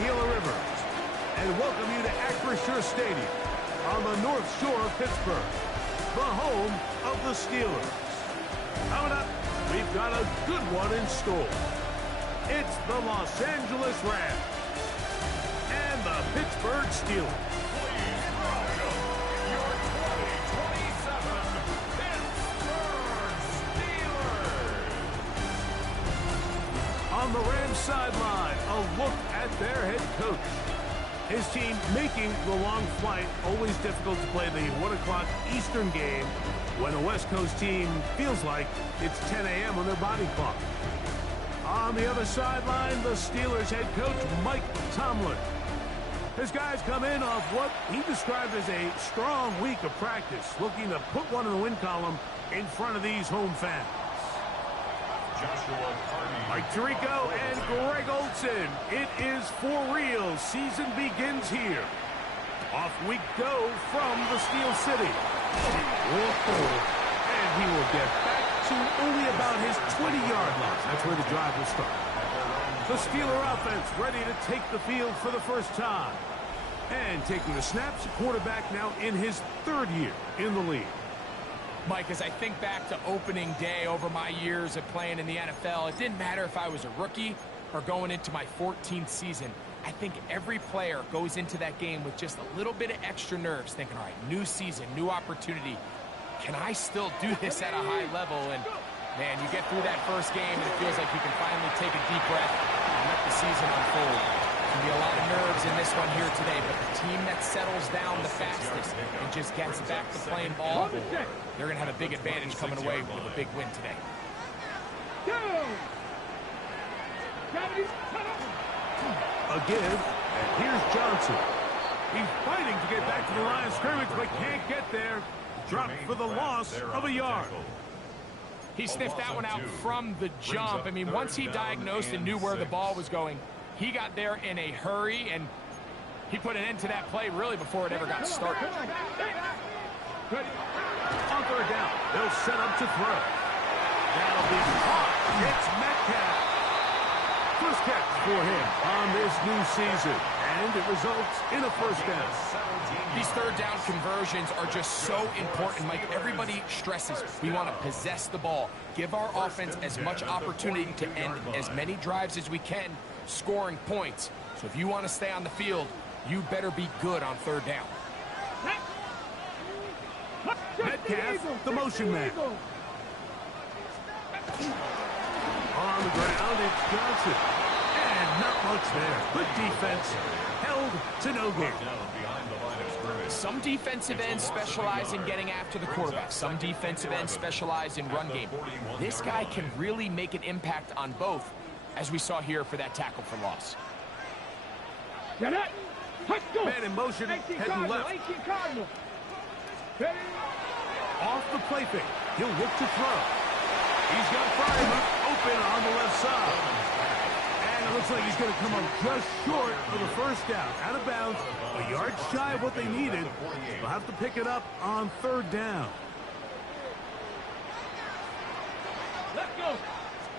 Gila Rivers and welcome you to Acrisure Stadium on the North Shore of Pittsburgh, the home of the Steelers. Coming up, we've got a good one in store. It's the Los Angeles Rams and the Pittsburgh Steelers. Please welcome your 2027 Pittsburgh Steelers. On the Rams sideline, a look at their head coach. His team making the long flight, always difficult to play the 1 o'clock Eastern game when a West Coast team feels like it's 10 a.m. on their body clock. On the other sideline, the Steelers head coach, Mike Tomlin. His guys come in off what he described as a strong week of practice, looking to put one in the win column in front of these home fans. Mike Tirico and Greg Olsen. It is for real. Season begins here. Off we go from the Steel City. And he will get back to only about his 20-yard line. That's where the drive will start. The Steeler offense ready to take the field for the first time. And taking the snaps, quarterback now in his 3rd year in the league. Mike, as I think back to opening day over my years of playing in the NFL, it didn't matter if I was a rookie or going into my 14th season. I think every player goes into that game with just a little bit of extra nerves, thinking, all right, new season, new opportunity. Can I still do this at a high level? And, man, you get through that first game, and it feels like you can finally take a deep breath and let the season unfold. There'll be a lot of nerves in this one here today, but the team that settles down the fastest and just gets back to playing ball, they're going to have a big advantage coming away with a big win today. A give, and here's Johnson. He's fighting to get back to the line of scrimmage, but can't get there. Dropped for the loss of a yard. He sniffed that one out from the jump. I mean, once he diagnosed and knew where the ball was going, he got there in a hurry, and he put an end to that play really before it ever got started. On 3rd down, they'll set up to throw. That'll be caught. It's Metcalf. First catch for him on this new season, and it results in a first down. These 3rd down conversions are just so important, Mike. Everybody stresses we want to possess the ball, give our offense as much opportunity to end as many drives as we can, scoring points. So if you want to stay on the field, you better be good on 3rd down. Metcalf, the motion man. On the ground, it's Johnson. And not much there. Good defense. Held to no gain. Some defensive ends specialize in getting after the quarterback. Some defensive ends specialize in run game. This guy can really make an impact on both, as we saw here for that tackle for loss. Man in motion, heading left. Off the play fake. He'll look to throw. He's got Fryman open on the left side. And it looks like he's going to come up just short of the first down. Out of bounds, a yard shy of what they needed. They'll have to pick it up on 3rd down. Let's go.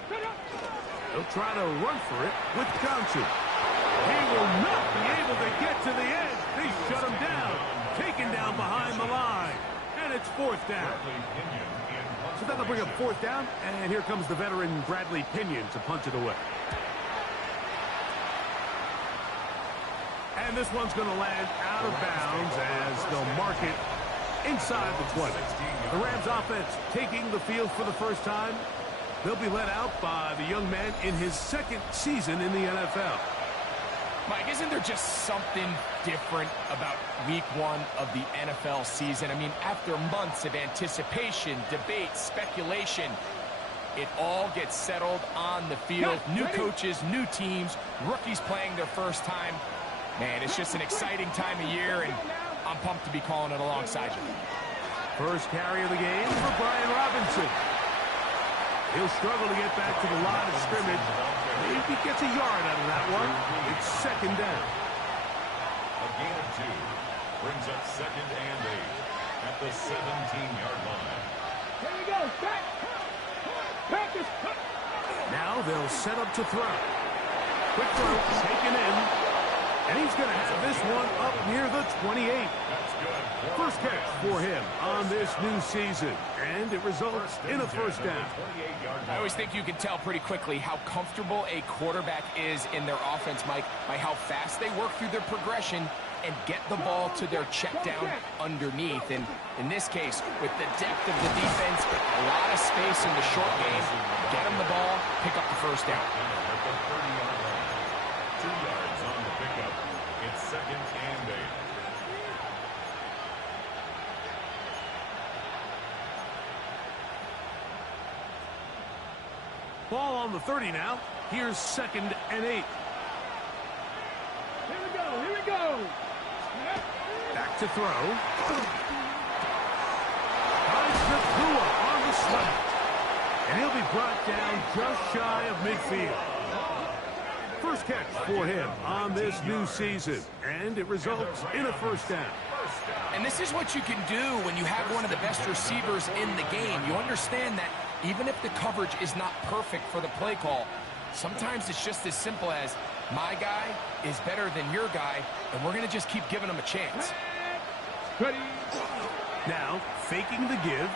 They'll try to run for it with Johnson. He will not be able to get to the edge. They shut him down. Taken down behind the line. And it's 4th down. So that'll bring up 4th down. And here comes the veteran Bradley Pinion to punch it away. And this one's going to land out of bounds as they'll mark it inside the 20. The Rams offense taking the field for the first time. They'll be led out by the young man in his 2nd season in the NFL. Mike, isn't there just something different about week 1 of the NFL season? I mean, after months of anticipation, debate, speculation, it all gets settled on the field. New coaches, new teams, rookies playing their first time. Man, it's just an exciting time of year, and I'm pumped to be calling it alongside you. First carry of the game for Brian Robinson. He'll struggle to get back to the line of scrimmage. Maybe he gets a yard out of that one. It's 2nd down. A gain of 2 brings up 2nd and 8 at the 17-yard line. Here we go. Back. Now they'll set up to throw. Quick throw taken in. And he's going to have this one up near the 28. First catch for him on this new season, and it results in a first down. I always think you can tell pretty quickly how comfortable a quarterback is in their offense, Mike, by how fast they work through their progression and get the ball to their check down underneath. And in this case, with the depth of the defense, a lot of space in the short game, get them the ball, pick up the first down. 2 yards on the pickup. It's 2nd and 8. Ball on the 30 now. Here's 2nd and 8. Here we go. Back to throw. Finds Nakua on the slant. And he'll be brought down just shy of midfield. First catch for him on this new season. And it results in a first down. And this is what you can do when you have one of the best receivers in the game. You understand that even if the coverage is not perfect for the play call, sometimes it's just as simple as my guy is better than your guy, and we're going to just keep giving him a chance. Ready. Now, faking the give.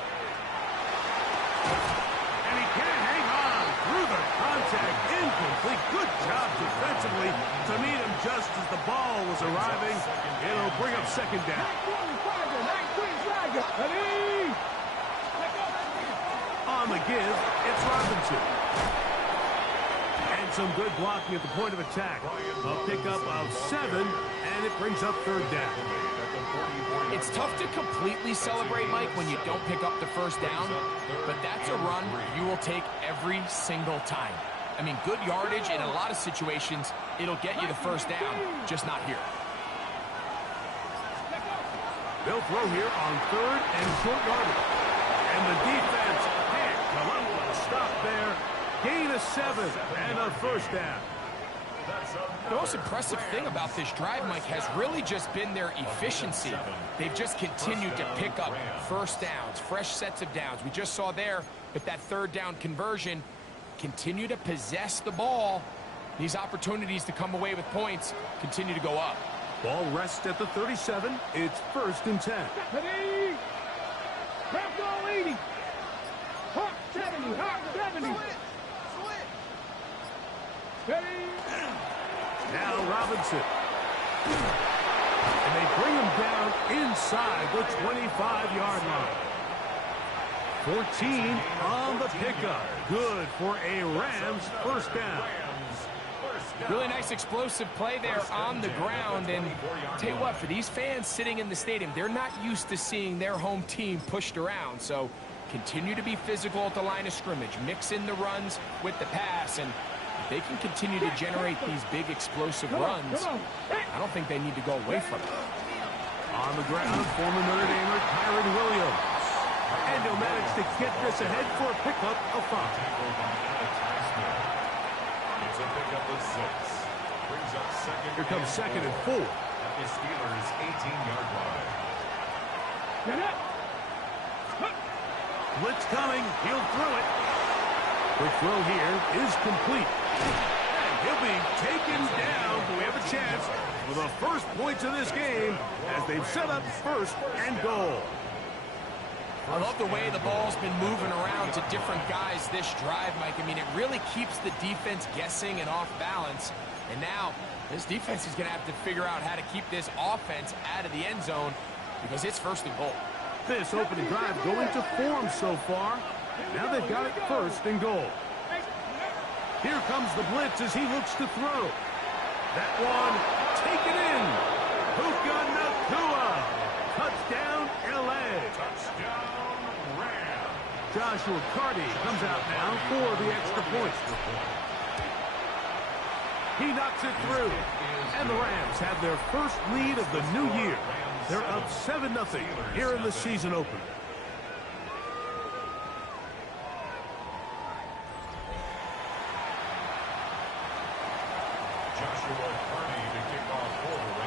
And he can't hang on through the contact. Incomplete. Good job defensively to meet him just as the ball was arriving. It'll bring up second down. Ready. On the give, it's Robinson. And some good blocking at the point of attack. A pickup of 7, and it brings up third down. It's tough to completely celebrate, Mike, when you don't pick up the first down, but that's a run you will take every single time. I mean, good yardage in a lot of situations, it'll get you the first down, just not here. They'll throw here on 3rd and short yardage. And the defense can't come up with a stop there. Gain of 7 and a first down. The most impressive thing about this drive, Mike, has really just been their efficiency. They've just continued to pick up first downs, fresh sets of downs. We just saw there with that third down conversion, continue to possess the ball. These opportunities to come away with points continue to go up. Ball rests at the 37. It's 1st and 10. Ready. Crap goal 80. Hot 70. Hot 70. Ready. Now Robinson. And they bring him down inside the 25-yard line. 14 on the pickup. Good for a Rams first down. Really nice explosive play there on the ground. And tell you what, for these fans sitting in the stadium, they're not used to seeing their home team pushed around. So continue to be physical at the line of scrimmage. Mix in the runs with the pass. And if they can continue to generate these big explosive runs, I don't think they need to go away from it. On the ground, former Notre Damer Kyron Williams. And he'll manage to get this ahead for a pickup of 5. It's a pickup of 6. Brings up 2nd. Here comes 2nd and 4. At the Steelers' 18-yard line. Get up. Blitz coming. He'll throw it. The throw here is complete. And he'll be taken down. Do we have a chance for the first points of this game as they've set up 1st and goal? I love the way the ball's been moving around to different guys this drive, Mike. I mean, it really keeps the defense guessing and off balance. And now, this defense is going to have to figure out how to keep this offense out of the end zone because it's 1st and goal. This opening drive going to form so far. Now they've got it 1st and goal. Here comes the blitz as he looks to throw. That one taken in. Puka Nakua. Touchdown, L.A. Touchdown, Rams. Joshua Carty comes out now for the extra point. He knocks it through. And the Rams have their first lead of the new year. They're up 7-0 here in the season opener.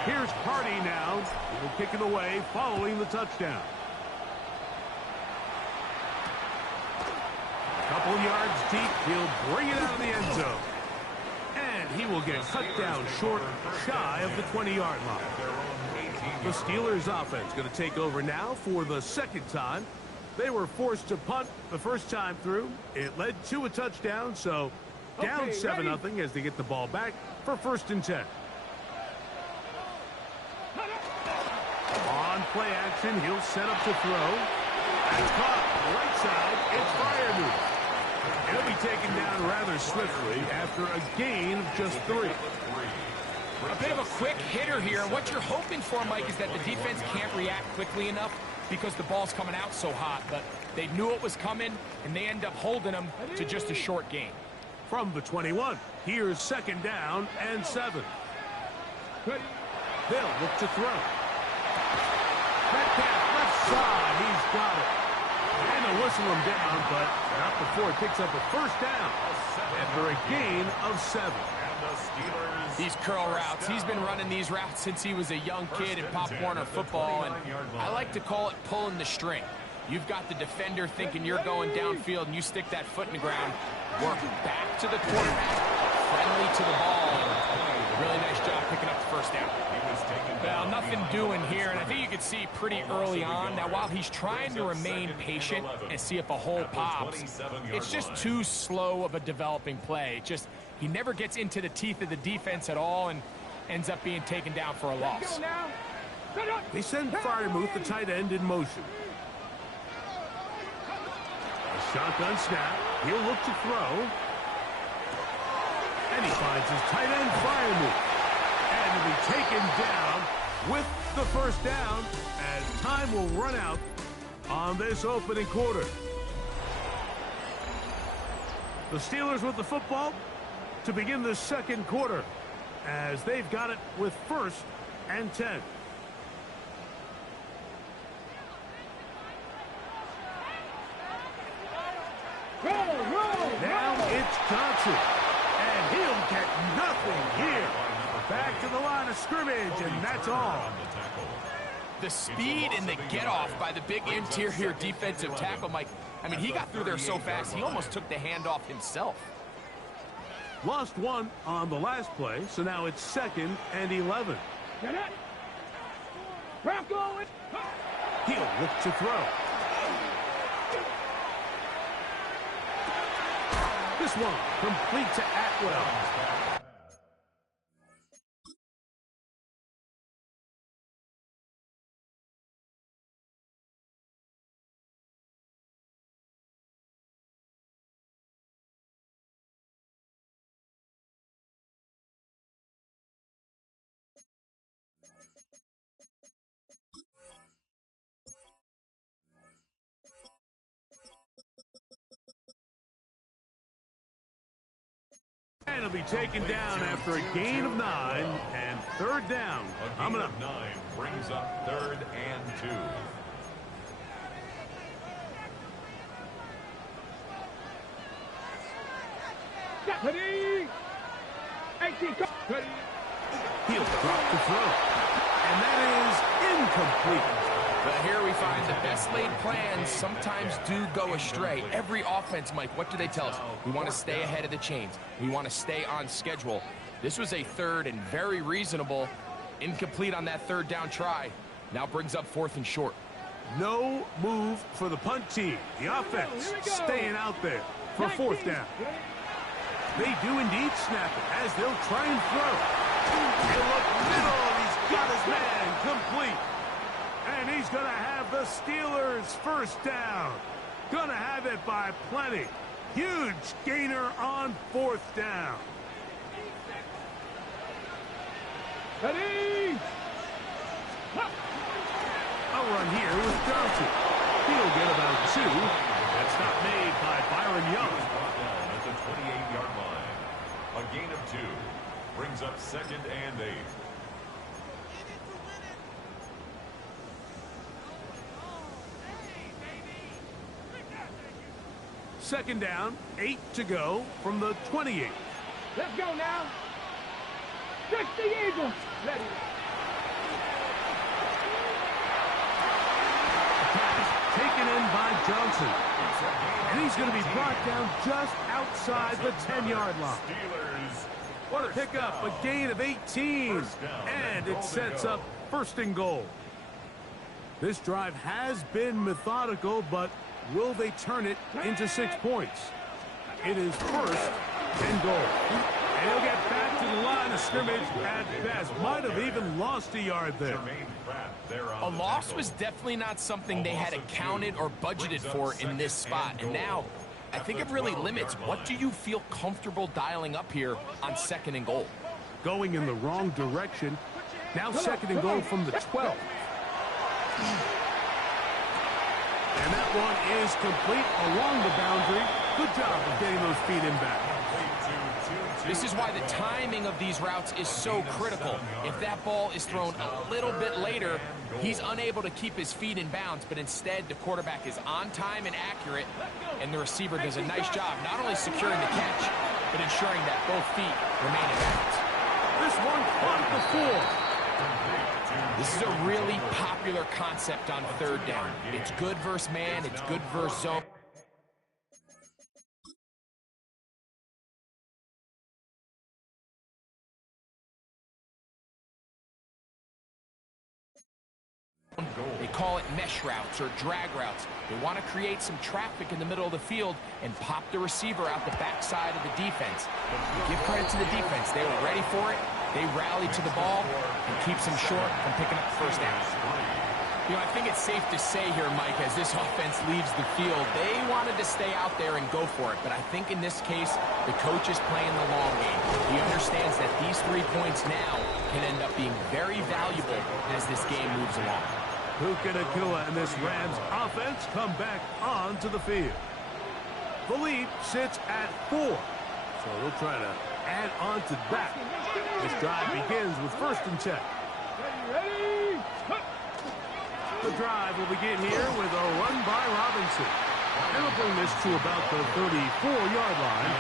Here's Carty now. He'll kick it away following the touchdown. A couple yards deep. He'll bring it out of the end zone. And And he will get cut down short, shy of the 20-yard line. The Steelers offense going to take over now for the second time. They were forced to punt the first time through. It led to a touchdown, so down 7-0 as they get the ball back for 1st and 10. On play action, he'll set up to throw. That's caught. Right side, it's Freiermuth. He'll be taken down rather swiftly after a gain of just 3. A bit of a quick hitter here. What you're hoping for, Mike, is that the defense can't react quickly enough because the ball's coming out so hot. But they knew it was coming, and they end up holding them to just a short gain. From the 21, here's 2nd down and 7. They'll look to throw. Metcalf left side, he's got it. And they'll whistle him down, but not before it picks up a 1st down after a gain of 7. These curl routes, he's been running these routes since he was a young kid in Pop Warner football, and I like to call it pulling the string. You've got the defender thinking you're going downfield, and you stick that foot in the ground, work back to the quarterback, friendly to the ball, and really nice job picking up the 1st down. Well, nothing doing here, and I think you can see pretty early on. Now, while he's trying to remain patient and see if a hole pops, it's just too slow of a developing play. He never gets into the teeth of the defense at all and ends up being taken down for a loss. They send Freiermuth, the tight end, in motion. A shotgun snap. He'll look to throw. And he finds his tight end, Freiermuth. And he'll be taken down with the 1st down as time will run out on this opening quarter. The Steelers with the football to begin the 2nd quarter as they've got it with 1st and 10. Now it's Johnson, and he'll get nothing here. Back to the line of scrimmage, and that's all. The speed and the get-off by the big interior defensive tackle, Mike. I mean, he got through there so fast, he almost took the handoff himself. Lost 1 on the last play, so now it's 2nd and 11. He'll look to throw. This one complete to Atwell. And he'll be taken down after a gain of 9 and 3rd down. A gain of 9 brings up 3rd and 2. He'll drop the throw. And that is incomplete. But here we find the best laid plans sometimes do go astray. Every offense, Mike, what do they tell us? We want to stay ahead of the chains. We want to stay on schedule. This was a 3rd and very reasonable. Incomplete on that 3rd down try. Now brings up 4th and short. No move for the punt team. The offense staying out there for 4th down. They do indeed snap it as they'll try and throw. He'll look middle, and he's got his man complete. And he's going to have the Steelers 1st down. Going to have it by plenty. Huge gainer on 4th down. Ready? A run here with Johnson. He'll get about 2. That's not made by Byron Young. Brought down at the 28-yard line. A gain of 2 brings up 2nd and 8. 2nd down, 8 to go from the 28. Let's go now. Touch the Eagles. Ready. Pass taken in by Johnson. And he's going to be brought down just outside the 10-yard line. Steelers What a pickup, a gain of 18. And it sets up first and goal. This drive has been methodical, but will they turn it into 6 points? It is first and goal. And he'll get back to the line of scrimmage at best. Might have even lost a yard there. A loss was definitely not something they had accounted or budgeted for in this spot. And now, I think it really limits what do you feel comfortable dialing up here on second and goal. Going in the wrong direction. Now second and goal from the 12. And that one is complete along the boundary. Good job of getting those feet in back. This is why the timing of these routes is so critical. If that ball is thrown a little bit later, he's unable to keep his feet in bounds, but instead the quarterback is on time and accurate, and the receiver does a nice job not only securing the catch, but ensuring that both feet remain in bounds. This one caught the 4. This is a really popular concept on third down. It's good versus man, it's good versus zone. They call it mesh routes or drag routes. They want to create some traffic in the middle of the field and pop the receiver out the backside of the defense. Give credit to the defense. They were ready for it. They rallied to the ball and keeps them short from picking up the first down. You know, I think it's safe to say here, Mike, as this offense leaves the field, they wanted to stay out there and go for it. But I think in this case, the coach is playing the long game. He understands that these 3 points now can end up being very valuable as this game moves along. Puka Nacua and this Rams offense come back onto the field. The lead sits at 4, so they'll try to add on to that. This drive begins with first and 10. Ready? The drive will begin here with a run by Robinson. And they'll bring this to about the 34-yard line.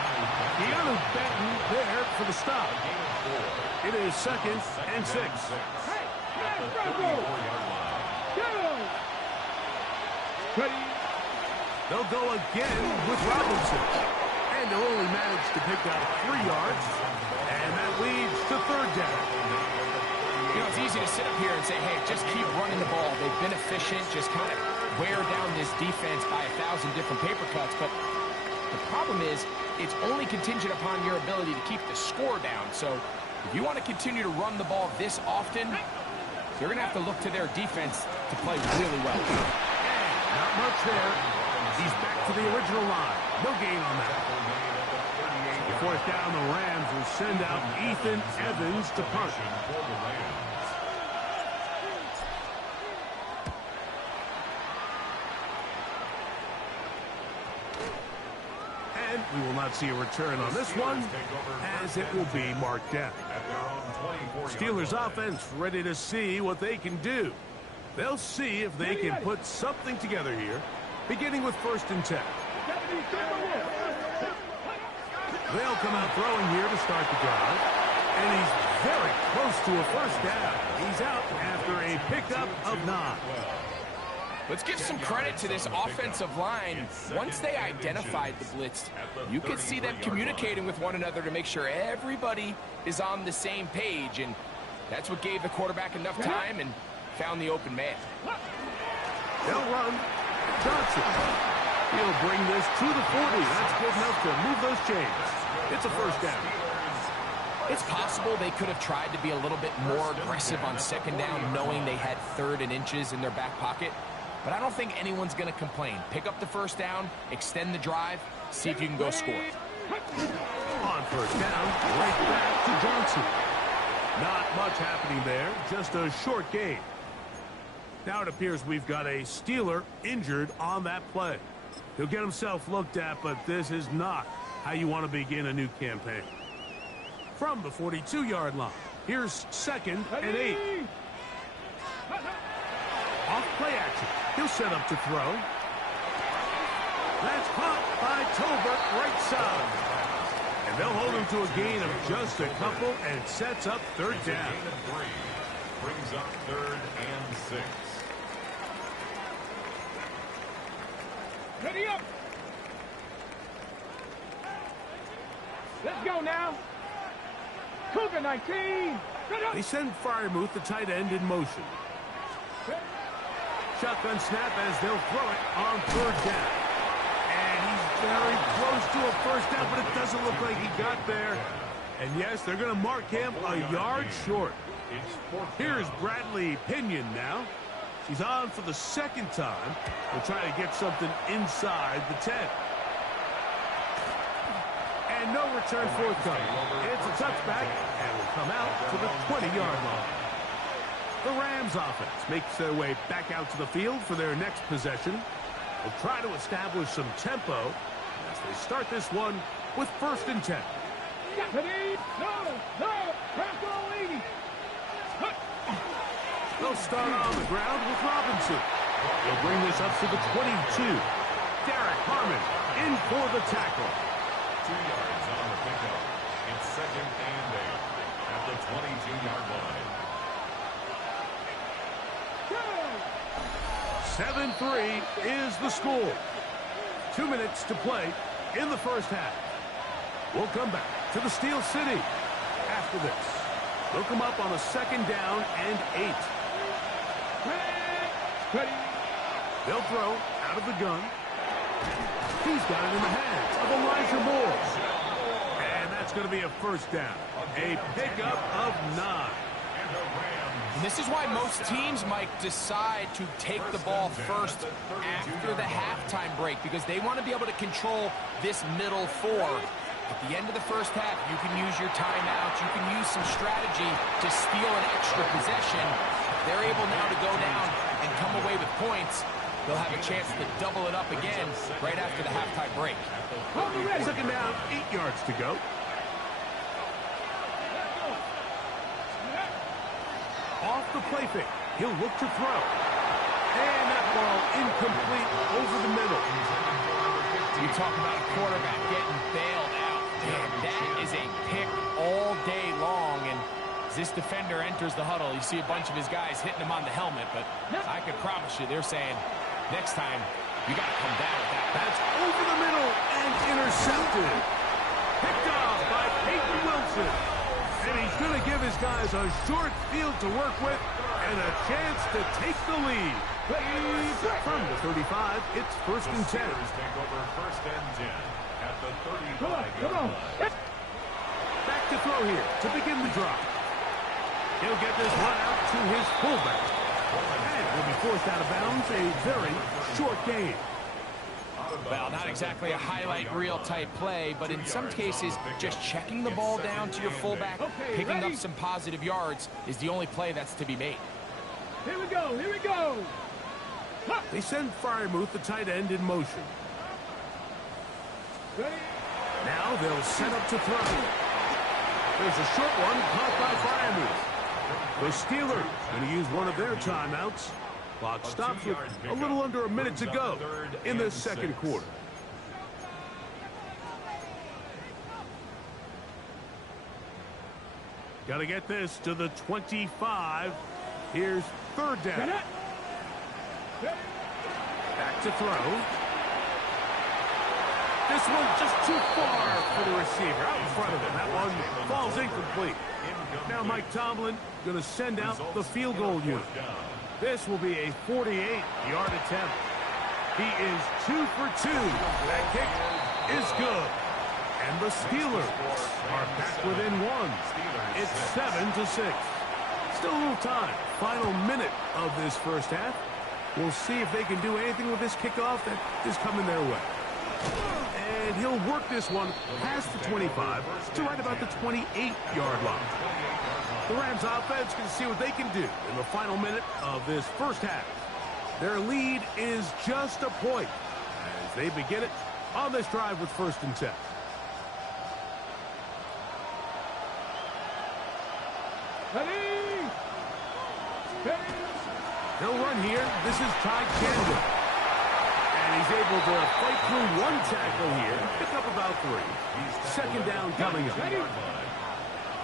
Keanu Benton there for the stop. It is second and 6. Hey, ready? They'll go again with Robinson. And they'll only manage to pick up 3 yards. And that leads to third down. You know, it's easy to sit up here and say, hey, just keep running the ball. They've been efficient, just kind of wear down this defense by 1,000 different paper cuts. But the problem is, it's only contingent upon your ability to keep the score down. So if you want to continue to run the ball this often, you're going to have to look to their defense to play really well. Not much there. He's back to the original line. No gain on that. Fourth down, the Rams will send out Ethan Evans to punt. And we will not see a return on this one, as it will be marked down. Steelers offense ready to see what they can do. They'll see if they can put something together here, beginning with first and 10. They'll come out throwing here to start the drive. And he's very close to a first down. He's out after a pickup of 9. Let's give some credit to this offensive line. Once they identified the blitz, you could see them communicating with one another to make sure everybody is on the same page. And that's what gave the quarterback enough time and found the open man. They'll run. Johnson. He'll bring this to the 40. That's good enough to move those chains. It's a first down. It's possible they could have tried to be a little bit more aggressive on second down, knowing they had third and inches in their back pocket. But I don't think anyone's going to complain. Pick up the first down, extend the drive, see if you can go score. On first down, right back to Johnson. Not much happening there, just a short gain. Now it appears we've got a Steeler injured on that play. He'll get himself looked at, but this is not how you want to begin a new campaign. From the 42-yard line, here's second and 8. Off play action. He'll set up to throw. That's caught by Tolbert right side. And they'll hold him to a gain of just a couple, and it sets up third down. Brings up third and 6. Ready up. Let's go now. Cougar 19. They send Freiermuth, the tight end, in motion. Shotgun snap as they'll throw it on third down. And he's very close to a first down, but it doesn't look like he got there. And yes, they're going to mark him a yard short. Here's Bradley Pinion now. He's on for the second time. We'll try to get something inside the 10. And no return forthcoming. It's a touchback, and will come out to the 20-yard line. The Rams offense makes their way back out to the field for their next possession. They'll try to establish some tempo as they start this one with 1st and 10. They'll start on the ground with Robinson. They'll bring this up to the 22. Derek Harmon in for the tackle. 2 yards on the pickup. It's 2nd and 8 at the 22-yard line. 7-3 is the score. 2 minutes to play in the first half. We'll come back to the Steel City after this. They'll come up on a 2nd down and 8. They'll throw out of the gun. He's got it in the hands of Elijah Moore. And that's going to be a 1st down. A pickup of 9. And this is why most teams, Mike, decide to take the ball first after the halftime break, because they want to be able to control this middle 4. At the end of the first half, you can use your timeouts. You can use some strategy to steal an extra possession. If they're able now to go down and come away with points, they'll have a chance to double it up again right after the halftime break. 2nd down, 8 yards to go. Off the play fake. He'll look to throw. And that ball incomplete over the middle. You talk about a quarterback getting bailed out. Man, that is a pick all day long. And as this defender enters the huddle, you see a bunch of his guys hitting him on the helmet. But I can promise you, they're saying, next time, you got to come down with that. That's over the middle and intercepted. Picked off by Peyton Wilson. And he's going to give his guys a short field to work with and a chance to take the lead. From the 35, it's 1st and 10. Take over 1st and 10 at the 35-yard line. Back to throw here to begin the drive. He'll get this one out to his fullback. And will be forced out of bounds. A very short game. Well, not exactly a highlight reel type play, but in some cases, just checking the ball down to your fullback, picking up some positive yards is the only play that's to be made. Here we go, here we go. They send Freiermuth, the tight end, in motion. Now they'll set up to throw. There's a short one caught by Freiermuth. The Steelers going to use one of their timeouts. Clock stops with a little under a minute to go in the 2nd quarter. Got to get this to the 25. Here's 3rd down. Back to throw. This one's just too far for the receiver. Out in front of him. That one falls incomplete. Now Mike Tomlin going to send out the field goal unit. This will be a 48-yard attempt. He is 2 for 2. That kick is good. And the Steelers are back within 1. It's 7-6. Still a little time. Final minute of this first half. We'll see if they can do anything with this kickoff that is coming their way. And he'll work this one past the 25 to right about the 28-yard line. The Rams offense can see what they can do in the final minute of this first half. Their lead is just a point as they begin it on this drive with 1st and 10. They'll run here. This is Ty Chandler. And he's able to fight through one tackle here. Pick up about 3. 2nd down coming up. 4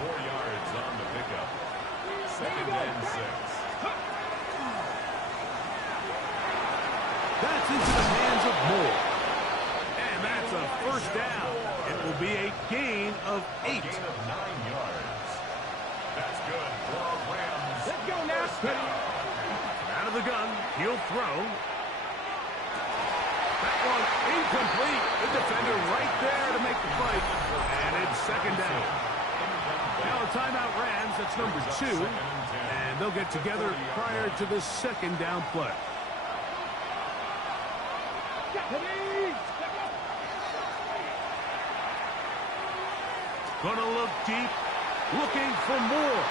yards on the pickup. 2nd and 6. That's into the hands of Moore. And that's a 1st down. It will be a gain of 8. Gain of 9 yards. That's good for a Rams. Let's go now. Out of the gun, he'll throw. That one incomplete. The defender right there to make the fight. And it's second down. Now a timeout Rams, that's number 2. And they'll get together prior to the second down play. Gonna look deep, looking for more.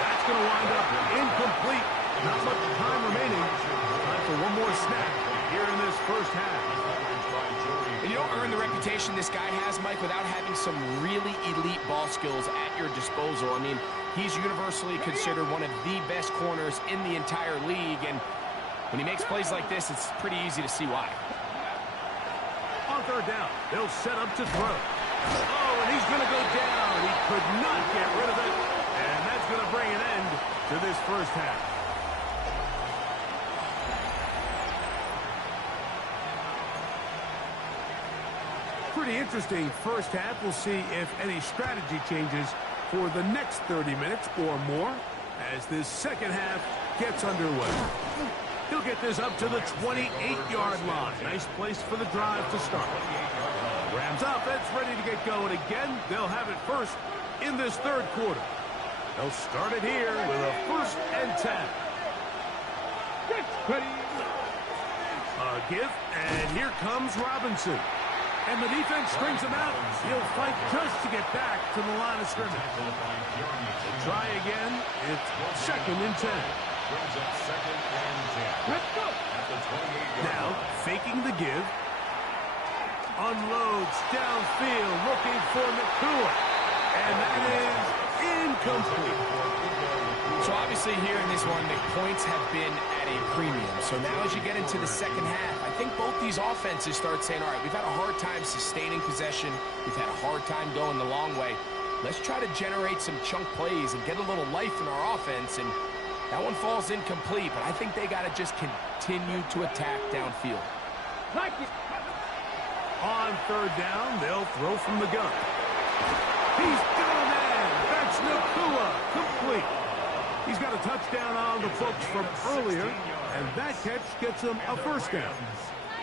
That's gonna wind up incomplete. Not much time remaining. Time for one more snap here in this first half. And you don't earn the reputation this guy has, Mike, without having some really elite ball skills at your disposal. I mean, he's universally considered one of the best corners in the entire league, and when he makes plays like this, it's pretty easy to see why. On third down, they'll set up to throw. Oh, and he's going to go down. He could not get rid of it, and that's going to bring an end to this first half. Pretty interesting first half. We'll see if any strategy changes for the next 30 minutes or more as this second half gets underway. He'll get this up to the 28-yard line. Nice place for the drive to start. Rams offense ready to get going again. They'll have it first in this third quarter. They'll start it here with a 1st and 10. A give, and here comes Robinson. And the defense strings him out. He'll fight just to get back to the line of scrimmage. They'll try again. It's 2nd and 10. Let's go. Now, faking the give. Unloads downfield, looking for Nakua. And that is incomplete. So obviously here in this one, the points have been at a premium. So now as you get into the second half, I think both these offenses start saying, all right, we've had a hard time sustaining possession. We've had a hard time going the long way. Let's try to generate some chunk plays and get a little life in our offense. And that one falls incomplete, but I think they got to just continue to attack downfield. Like it. On third down, they'll throw from the gun. He's going in. That's Nakua. Complete. He's got a touchdown on the books from earlier, and that catch gets him a 1st down.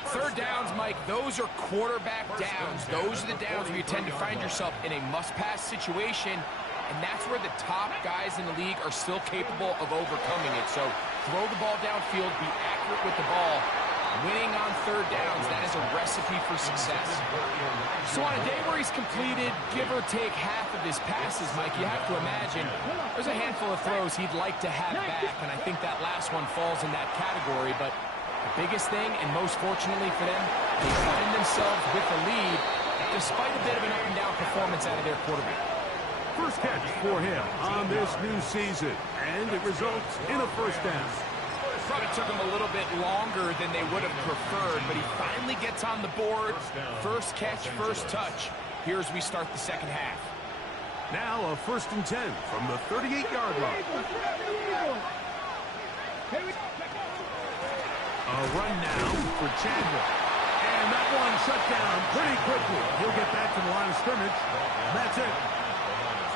Third downs, Mike, those are quarterback downs. Those are the downs where you tend to find yourself in a must-pass situation, and that's where the top guys in the league are still capable of overcoming it. So throw the ball downfield, be accurate with the ball. Winning on third downs, that is a recipe for success. So on a day where he's completed, give or take half of his passes, Mike, you have to imagine there's a handful of throws he'd like to have back, and I think that last one falls in that category. But the biggest thing, and most fortunately for them, they find themselves with the lead despite a bit of an up-and-down performance out of their quarterback. First catch for him on this new season, and it results in a 1st down. Probably took him a little bit longer than they would have preferred, but he finally gets on the board. First catch, first touch. Here as we start the second half. Now a 1st and 10 from the 38-yard line. A run now for Chandler. And that one shut down pretty quickly. He'll get back to the line of scrimmage. That's it.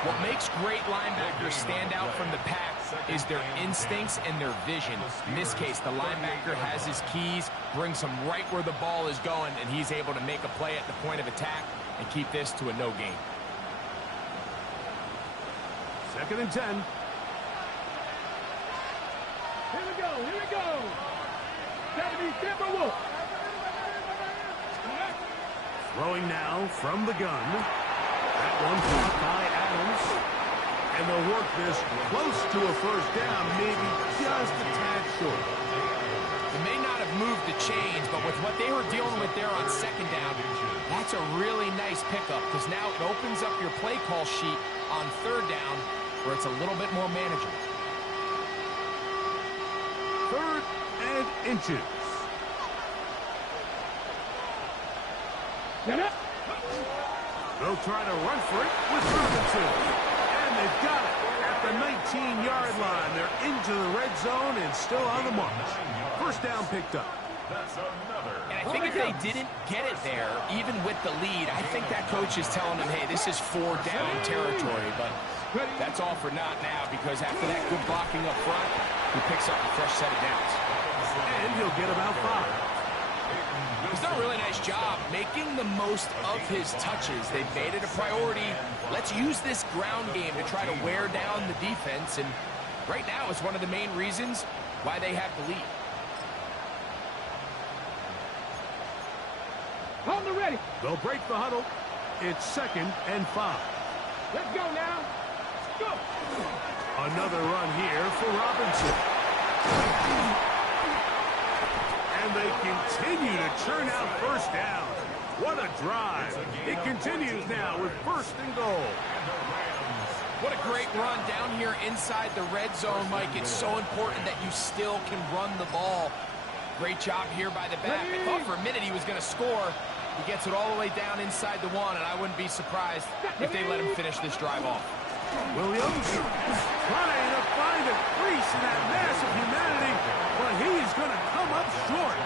What makes great linebackers stand out from the pack is their instincts and their vision. In this case, the linebacker has his keys, brings him right where the ball is going, and he's able to make a play at the point of attack and keep this to a no gain. 2nd and 10. Here we go. Here we go. Timberwolf. Throwing now from the gun. That one caught by Adams. And they'll work this close to a 1st down, maybe just a tad short. They may not have moved the chains, but with what they were dealing with there on 2nd down, that's a really nice pickup because now it opens up your play call sheet on 3rd down where it's a little bit more manageable. 3rd and inches. They'll try to run for it with Robinson. And they've got it at the 19-yard line. They're into the red zone and still on the march. 1st down picked up. And I think if they didn't get it there, even with the lead, I think that coach is telling them, hey, this is 4 down territory. But That's all for naught now, because after that good blocking up front, he picks up a fresh set of downs. And he'll get about 5. He's done a really nice job making the most of his touches. They've made it a priority. Let's use this ground game to try to wear down the defense, and right now it's one of the main reasons why they have the lead. On the ready. They'll break the huddle. It's 2nd and 5. Let's go now. Go. Another run here for Robinson. And they continue to churn out first down. What a drive. It continues now with 1st and goal. What a great run down here inside the red zone, Mike. It's so important that you still can run the ball. Great job here by the back. I thought for a minute he was going to score. He gets it all the way down inside the 1, and I wouldn't be surprised if they let him finish this drive off. Williams trying to find a crease in that mass of humanity, but he is going to come up short.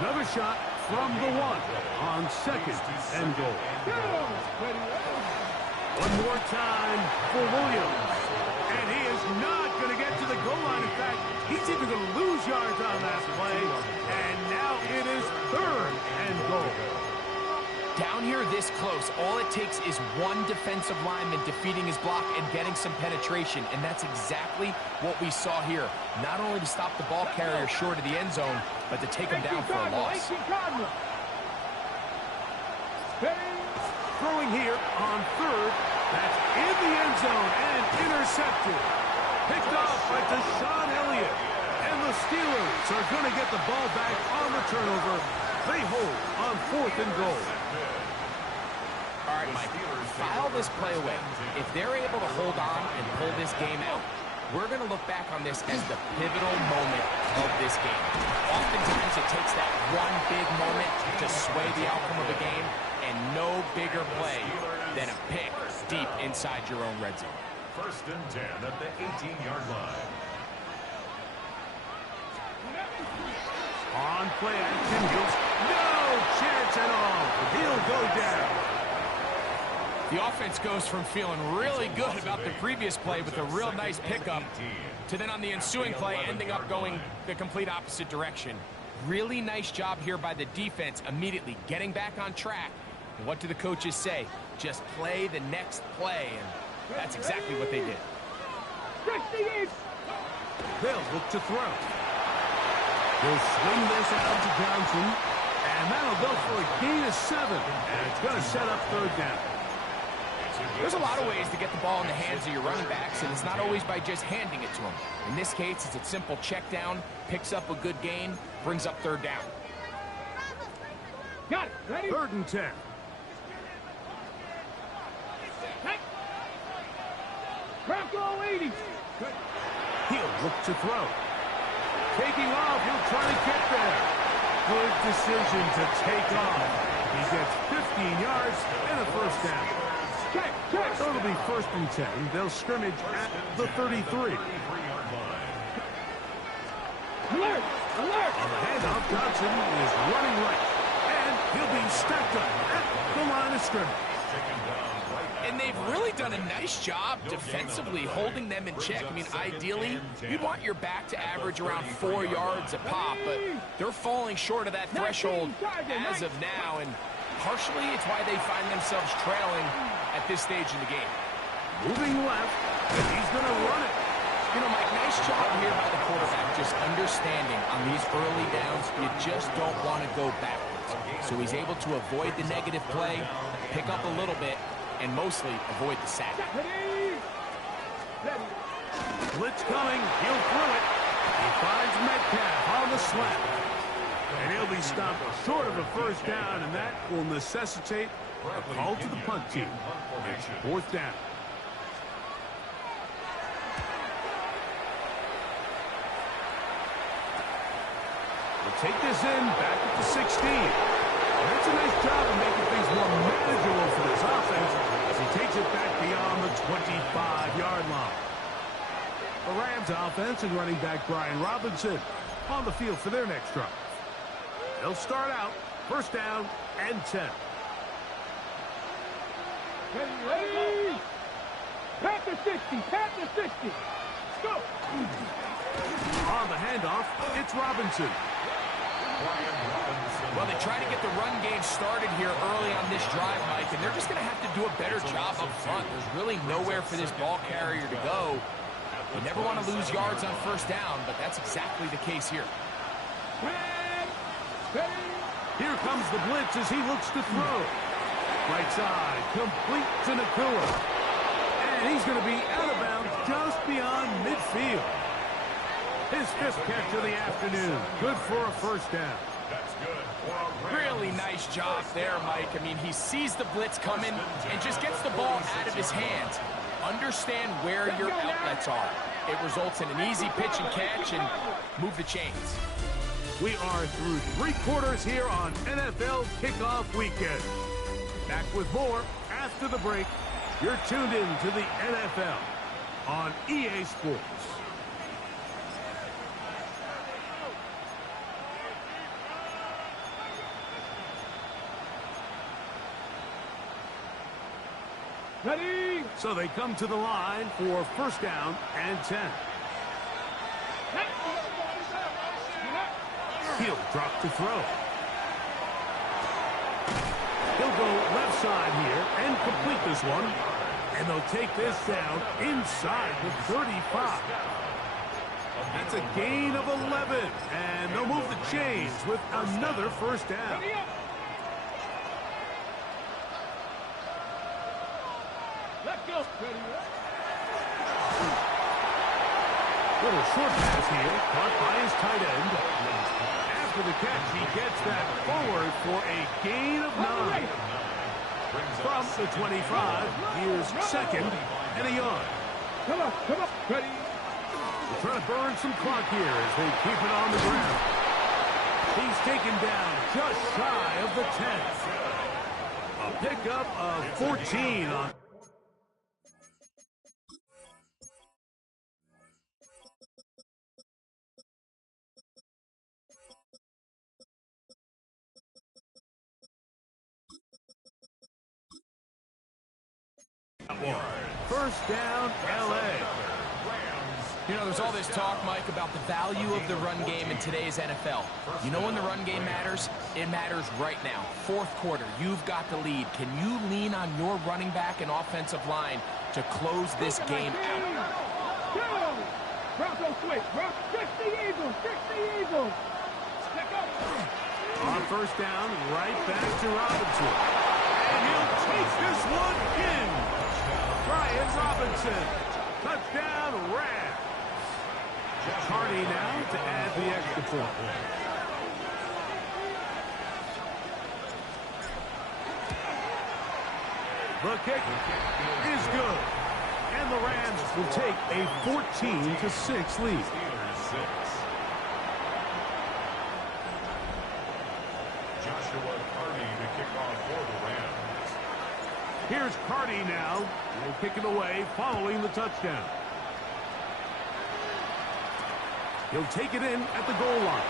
Another shot from the 1 on 2nd and goal. One more time for Williams. And he is not going to get to the goal line. In fact, he's even going to lose yards on that play. And now it is 3rd and goal. Down here this close, all it takes is one defensive lineman defeating his block and getting some penetration, and that's exactly what we saw here. Not only to stop the ball carrier short of the end zone, but to take him down for a loss. Throwing here on 3rd. That's in the end zone and intercepted. Picked off by Deshaun Elliott. And the Steelers are going to get the ball back on the turnover. They hold on 4th and goal. All right, Mike, file this play away. If they're able to hold on and pull this game out, we're going to look back on this as the pivotal moment of this game. Oftentimes it takes that one big moment to sway the outcome of a game, and no bigger play than a pick deep inside your own red zone. 1st and 10 at the 18-yard line. On play action, no chance at all. He'll go down. The offense goes from feeling really good about the previous play with a real nice pickup to then on the ensuing play ending up going the complete opposite direction. Really nice job here by the defense immediately getting back on track. And what do the coaches say? Just play the next play, and that's exactly what they did. They'll look to throw. They'll swing this out to Johnson, and that'll go for a gain of 7, and it's going to set up 3rd down. There's a lot of ways to get the ball in the hands of your running backs, and it's not always by just handing it to them. In this case, it's a simple check down, picks up a good gain, brings up 3rd down. Got it. Ready? 3rd and 10. Bronco 80. He'll look to throw. Taking off, he'll try to get there. Good decision to take off. He gets 15 yards and a 1st down. So it'll be 1st and 10. They'll scrimmage at the 33. Alert! Alert! On the handoff, Johnson is running right. And he'll be stacked up at the line of scrimmage. And they've really done a nice job defensively holding them in check. I mean, ideally, you'd want your back to average around 4 yards a pop, but they're falling short of that threshold as of now, and partially it's why they find themselves trailing at this stage in the game. Moving left, and he's going to run it. You know, Mike, nice job here by the quarterback, just understanding on these early downs, you just don't want to go backwards. So he's able to avoid the negative play, pick up a little bit, and mostly avoid the sack. Blitz coming. He'll throw it. He finds Metcalf on the slap. And he'll be stopped short of a 1st down, and that will necessitate a call to the punt team. It's 4th down. We'll take this in back at the 16. And that's a nice job of making things more manageable for this offense as he takes it back beyond the 25-yard line. The Rams offense and running back Brian Robinson on the field for their next drive. They'll start out 1st down and 10. Ready? Pat the 60. Pat the 60. Go. On the handoff, it's Robinson. Well, they try to get the run game started here early on this drive, Mike, and they're just going to have to do a better job up front. There's really nowhere for this ball carrier to go. You never want to lose yards on first down, but that's exactly the case here. Here comes the blitz as he looks to throw. Right side, complete to Nakua. And he's going to be out of bounds just beyond midfield. His fifth catch of the afternoon. Good for a first down. That's good for a Really nice job there, Mike. I mean, he sees the blitz coming and just gets the ball out of his hands. Understand where your outlets are. It results in an easy pitch and catch and move the chains. We are through 3 quarters here on NFL Kickoff Weekend. Back with more after the break. You're tuned in to the NFL on EA Sports. Ready. So they come to the line for first down and 10. He'll drop to throw. He'll go left side here and complete this one. And they'll take this down inside the 35. That's a gain of 11. And they'll move the chains with another first down. Let's go. Little short pass here, caught by his tight end. After the catch, he gets that forward for a gain of 9. From the 25, here's second and a yard. Come on, ready. They're trying to burn some clock here as they keep it on the ground. He's taken down just shy of the 10. A pickup of 14 on... First down, L.A. You know, there's all this talk, Mike, about the value of the run game in today's NFL. You know when the run game matters? It matters right now. Fourth quarter, you've got the lead. Can you lean on your running back and offensive line to close this game out? Go! Bronco switch. Fix the Eagles. Fix the Eagles. Stick up. On first down, right back to Robinson. And he'll take this one in. Brian Robinson. Touchdown, Rams. Hardy now to add the extra point. The kick is good. And the Rams will take a 14-6 lead. Joshua Cardi to kick off for the Rams. Here's Cardi now. Will kick it away following the touchdown. He'll take it in at the goal line.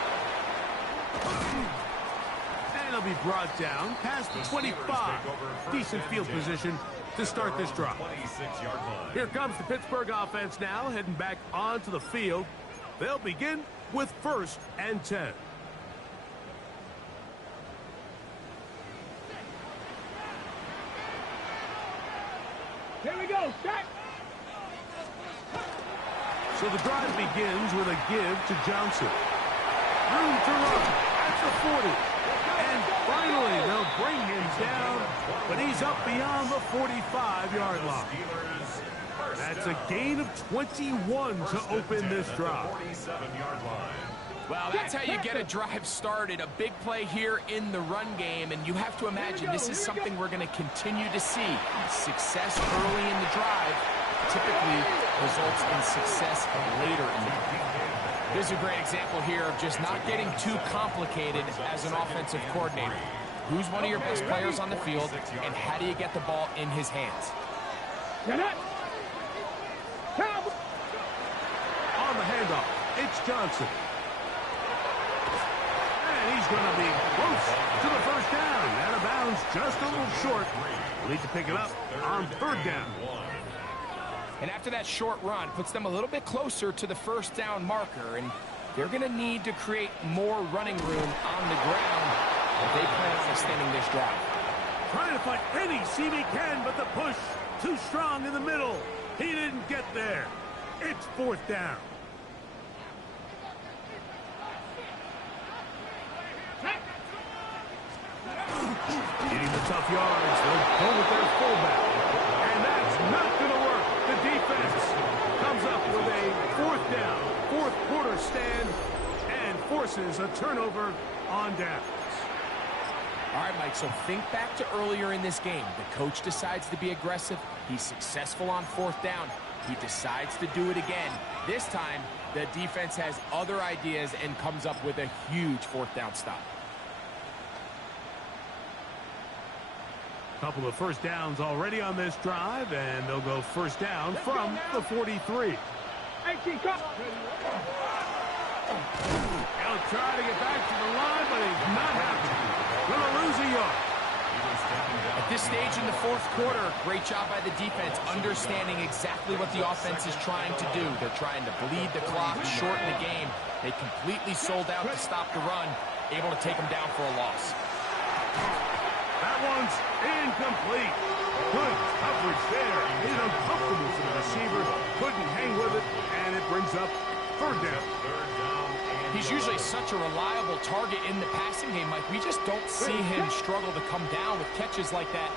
And he'll be brought down past the 25. Decent field position to start this drive. Here comes the Pittsburgh offense now, heading back onto the field. They'll begin with first and 10. Here we go. Shot. So the drive begins with a give to Johnson. Room to run at the 40. And finally, they'll bring him down, but he's up beyond the 45-yard line. That's a gain of 21 to open this drive. Well, that's how you get a drive started. A big play here in the run game, and you have to imagine this is something we're going to continue to see. Success early in the drive typically results in success later in the game. Here's a great example here of just not getting too complicated as an offensive coordinator. Who's one of your best players on the field, and how do you get the ball in his hands? On the handoff, it's Johnson. And he's going to be close to the first down. Out of bounds, just a little short. We'll need to pick it up on third down. And after that short run, puts them a little bit closer to the first down marker, and they're going to need to create more running room on the ground if they plan on extending this drive. Trying to find any seam he can, but the push too strong in the middle. He didn't get there. It's fourth down. Getting the tough yards, they'll go with their fullback. And that's not going to work. The defense comes up with a fourth down, fourth quarter stand, and forces a turnover on downs. All right, Mike, so think back to earlier in this game. The coach decides to be aggressive. He's successful on fourth down. He decides to do it again. This time, the defense has other ideas and comes up with a huge fourth down stop. Couple of first downs already on this drive, and they'll go first down from the 43. He'll try to get back to the line, but he's not happy. Gonna lose a yard. At this stage in the fourth quarter, great job by the defense, understanding exactly what the offense is trying to do. They're trying to bleed the clock, shorten the game. They completely sold out to stop the run, able to take them down for a loss. That one's incomplete. Good coverage there. Made it uncomfortable for the receiver. Couldn't hang with it, and it brings up third down. He's usually such a reliable target in the passing game, Mike. We just don't see him struggle to come down with catches like that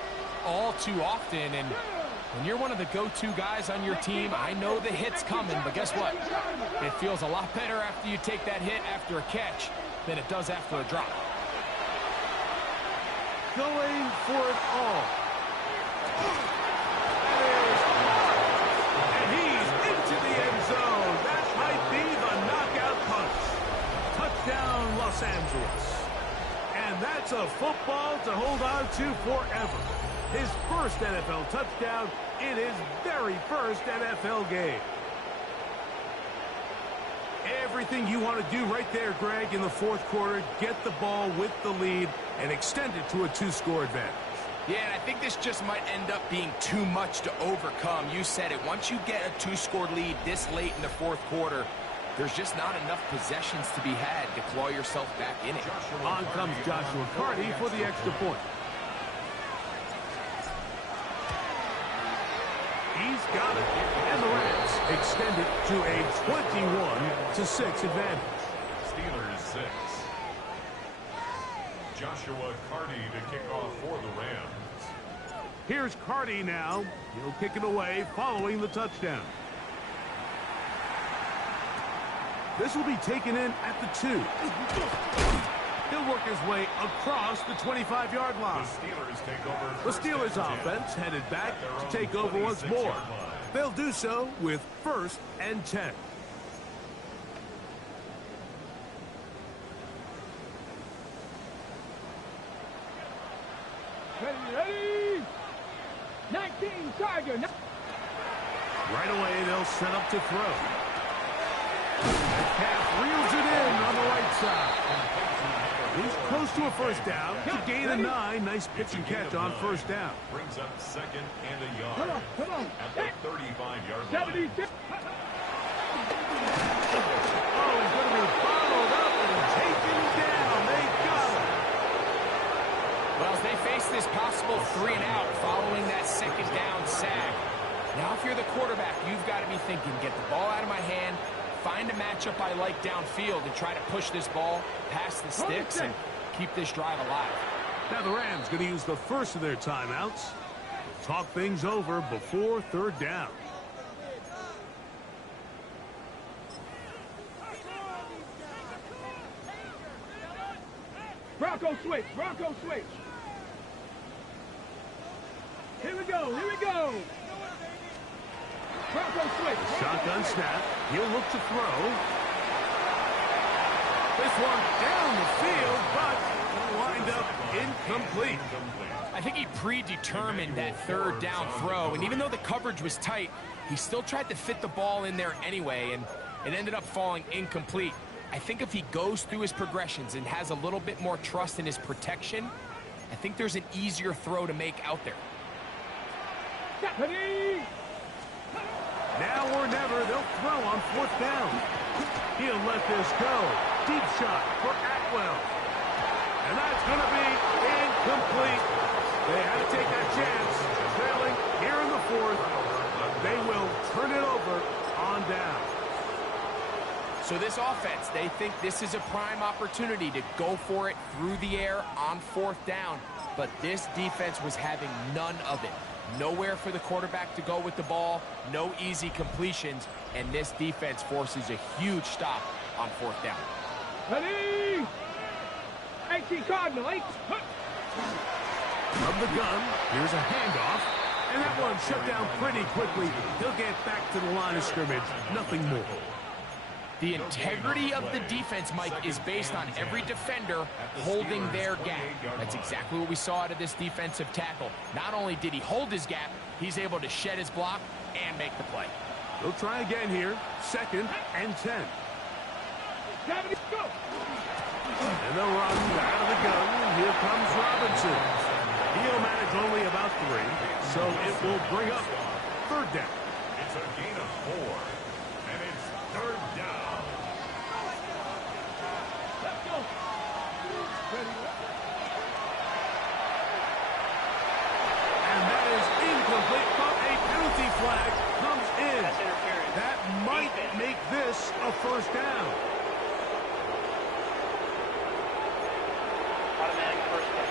all too often. And when you're one of the go-to guys on your team, I know the hit's coming, but guess what? It feels a lot better after you take that hit after a catch than it does after a drop. Going for it all. And he's into the end zone. That might be the knockout punch. Touchdown, Los Angeles. And that's a football to hold on to forever. His first NFL touchdown in his very first NFL game. Everything you want to do right there, Greg, in the fourth quarter, get the ball with the lead and extend it to a two-score advantage. Yeah, and I think this just might end up being too much to overcome. You said it. Once you get a two-score lead this late in the fourth quarter, there's just not enough possessions to be had to claw yourself back in it. On comes Joshua Carty for the extra point. He's got it. And the Rams extend it to a 21-6 advantage. Steelers 6. Joshua Carty to kick off for the Rams. Here's Carty now. He'll kick it away following the touchdown. This will be taken in at the 2. He'll work his way across the 25-yard line. The Steelers offense headed back to take over once more. They'll do so with 1st and 10. Ready. 19, Tiger. Right away, they'll set up to throw. Metcalf reels it in on the right side. He's close to a first down to gain a 9. Nice pitch and catch on first down. Brings up 2nd and a yard. Come on. At the 35-yard line. 76. Oh, he's going to be followed up and taken down. They got him. Well, as they face this possible 3 and out following that second down sack, now if you're the quarterback, you've got to be thinking, get the ball out of my hand, find a matchup I like downfield and try to push this ball past the sticks and keep this drive alive. Now the Rams going to use the first of their timeouts. Talk things over before third down. Bronco switch. Bronco switch. Here we go. Bronco switch. Shotgun snap. He'll look to throw. This one down the field, but will wind up incomplete. I think he predetermined that third down throw, and even though the coverage was tight, he still tried to fit the ball in there anyway, and it ended up falling incomplete. I think if he goes through his progressions and has a little bit more trust in his protection, I think there's an easier throw to make out there. Ready. Now or never, they'll throw on 4th down. He'll let this go. Deep shot for Atwell. And that's going to be incomplete. They had to take that chance. Trailing here in the 4th. They will turn it over on down. So this offense, they think this is a prime opportunity to go for it through the air on 4th down. But this defense was having none of it. Nowhere for the quarterback to go with the ball, no easy completions, and this defense forces a huge stop on 4th down. Ready? 18 Cardinal, 8. From the gun, here's a handoff, and that one shut down pretty quickly. He'll get back to the line of scrimmage, nothing more. The integrity of the defense, Mike, is based on every defender holding their gap. That's exactly what we saw out of this defensive tackle. Not only did he hold his gap, he's able to shed his block and make the play. They'll try again here. 2nd and 10. And they'll run out of the gun. Here comes Robinson. He'll manage only about 3, so it will bring up 3rd down. It's a gain of 4, and it's 3rd down. And that is incomplete, but a penalty flag comes in. That might make this a 1st down. Automatic 1st down.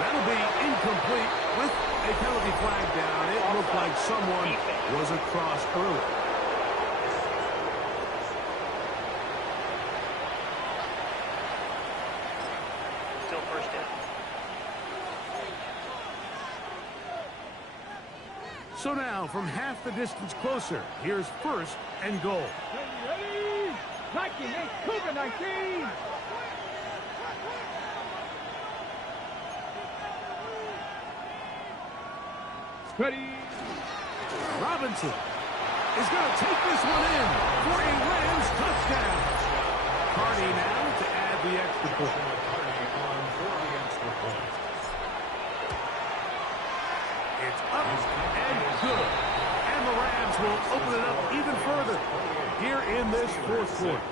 That'll be incomplete with a penalty flag down. It looked like someone was across early. Still 1st down. So now, from half the distance closer, here's 1st and goal. Ready? 19, 8, Cougar 19. Ready? Robinson is going to take this one in for a Rams touchdown. Carney now to add the extra point. It's up and good. And the Rams will open it up even further here in this 4th quarter.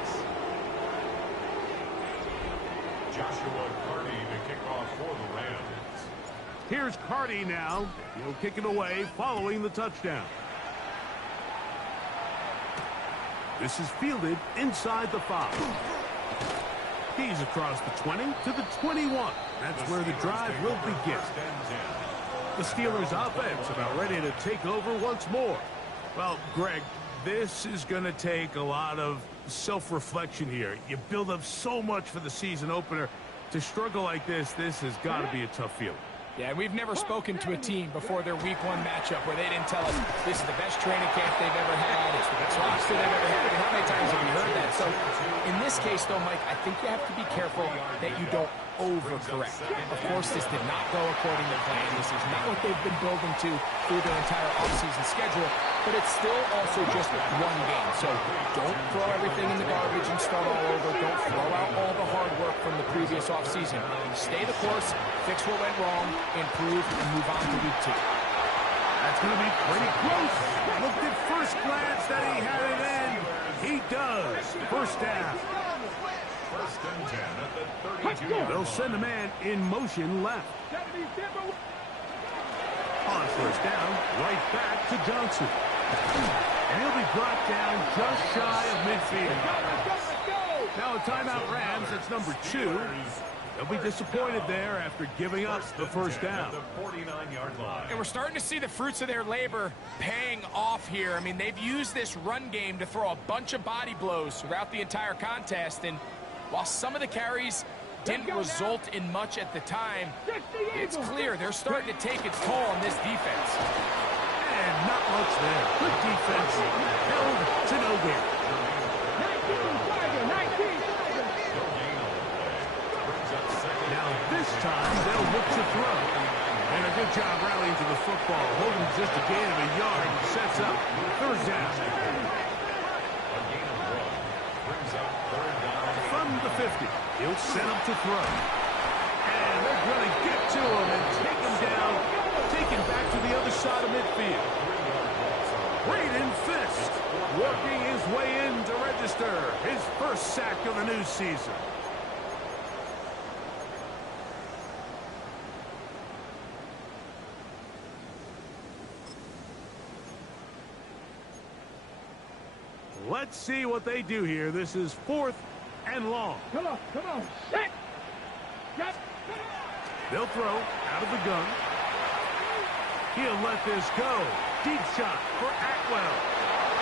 Joshua Carney to kick off for the Rams. Here's Carney now. He'll kick it away following the touchdown. This is fielded inside the 5. He's across the 20 to the 21. That's where the drive will begin. The Steelers' offense about ready to take over once more. Well, Greg, this is going to take a lot of self-reflection here. You build up so much for the season opener. To struggle like this has got to be a tough feeling. Yeah, we've never spoken to a team before their week 1 matchup where they didn't tell us this is the best training camp they've ever had, it's the best roster they've ever had. I mean, how many times have we heard that? So in this case, though, Mike, I think you have to be careful that you don't overcorrect. Of course, this did not go according to plan. This is not what they've been building to through their entire offseason schedule, but it's still also just one game. So don't throw everything in the garbage and start all over. Don't throw out all the hard work from the previous offseason. Stay the course, fix what went wrong, improve, and move on to week 2. That's going to be pretty close. Looked at first glance that he had it in. He does. 1st down. 1st and 10 at the 32. They'll send a man in motion left. On 1st down, right back to Johnson. And he'll be brought down just shy of midfield. Now a timeout Rams, that's number 2. They'll be disappointed there after giving up the 1st down. The 49-yard line. And we're starting to see the fruits of their labor paying off here. I mean, they've used this run game to throw a bunch of body blows throughout the entire contest. And while some of the carries didn't result in much at the time, it's clear they're starting to take its toll on this defense. And not much there. Good defense. Held to no gain. 19. Now this time they'll look to throw. And a good job rallying to the football. Holding just a gain of a yard. Sets up 3rd down. A gain of 1 brings up third down. From the 50, he'll set up to throw. And they're going to get to him and take him down, take him back to the other side of midfield. Braden Fist working his way in to register his first sack of the new season. Let's see what they do here. This is 4th and long. Come on, set. Set. They'll throw out of the gun. He'll let this go. Deep shot for Atwell.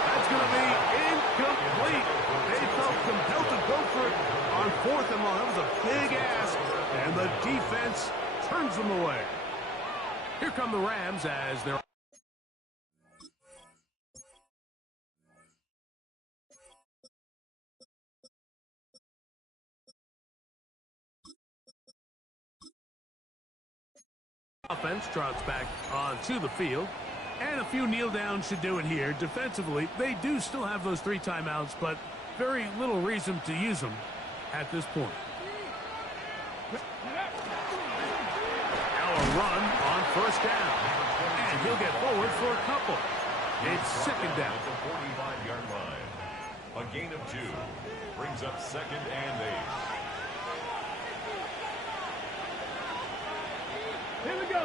That's going to be incomplete. They felt compelled to go for it on 4th and long. That was a big ask, and the defense turns them away. Here come the Rams as they're offense trots back onto the field, and a few kneel downs should do it here. Defensively, they do still have those 3 timeouts, but very little reason to use them at this point. Now a run on 1st down, and he'll get forward for a couple. It's 2nd down. At the 45-yard line. A gain of 2 brings up 2nd and 8. Here we go.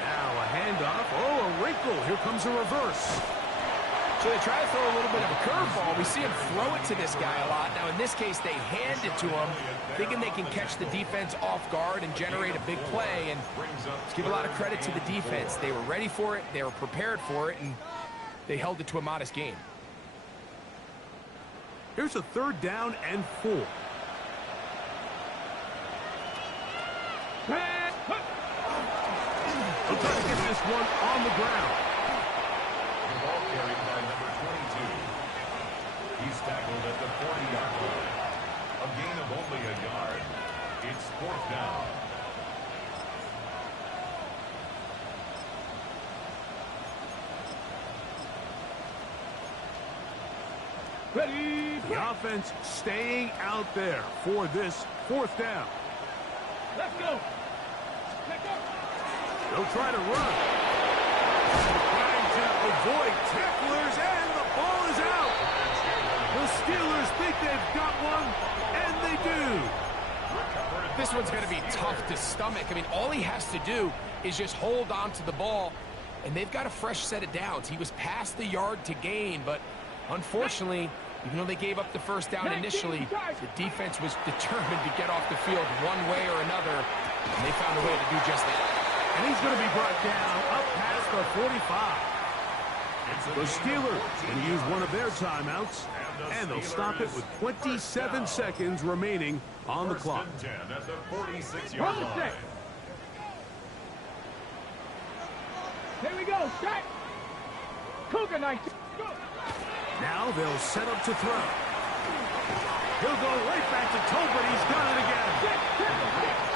Now a handoff. Oh, a wrinkle. Here comes a reverse. So they try to throw a little bit of a curveball. We see him throw it to this guy a lot. Now, in this case, they hand it to him, thinking they can catch the defense off guard and generate a big play. And let's give a lot of credit to the defense. They were ready for it. They were prepared for it, and they held it to a modest gain. Here's a 3rd down and 4. We'll try to get this one on the ground. The ball carried by number 22. He's tackled at the 40-yard line. A gain of only a yard. It's 4th down. Ready. The offense staying out there for this 4th down. Let's go. Let's go. They'll try to run. Trying to avoid tacklers, and the ball is out. The Steelers think they've got one, and they do. This one's going to be tough to stomach. I mean, all he has to do is just hold on to the ball, and they've got a fresh set of downs. He was past the yard to gain, but unfortunately, even though they gave up the 1st down initially, the defense was determined to get off the field one way or another, and they found a way to do just that. And he's going to be brought down up past the 45. The Steelers going to use one of their timeouts, and they'll stop it with 27 seconds remaining on the clock. 1st and 10 at the 46-yard line. Here we go. Set. Cougar night. Go. Now they'll set up to throw. He'll go right back to Tobin. He's done it again.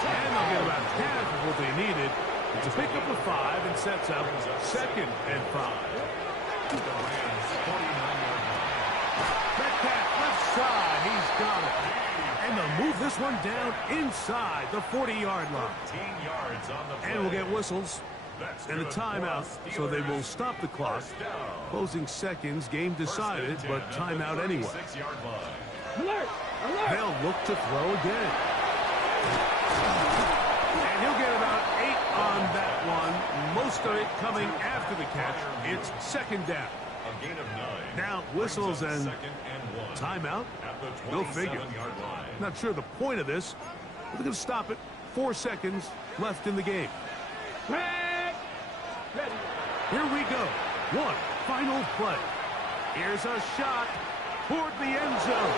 And they'll get about half of what they needed to pick up the 5 and sets up 2nd and 5. The Rams 49-yard line. Metcalf left side. He's got it. And they'll move this one down inside the 40-yard line. 13 yards on the play. And we'll get whistles and a timeout, so they will stop the clock. Closing seconds, game decided, but timeout anyway. Alert. Alert. They'll look to throw again. And he'll get about 8 on that one. Most of it coming after the catch. It's 2nd down. A gain of 9. Now whistles and 2nd and 1. timeout. At the Go figure. 27-yard line. Not sure the point of this, but they're going to stop it. 4 seconds left in the game. Here we go. One final play. Here's a shot toward the end zone.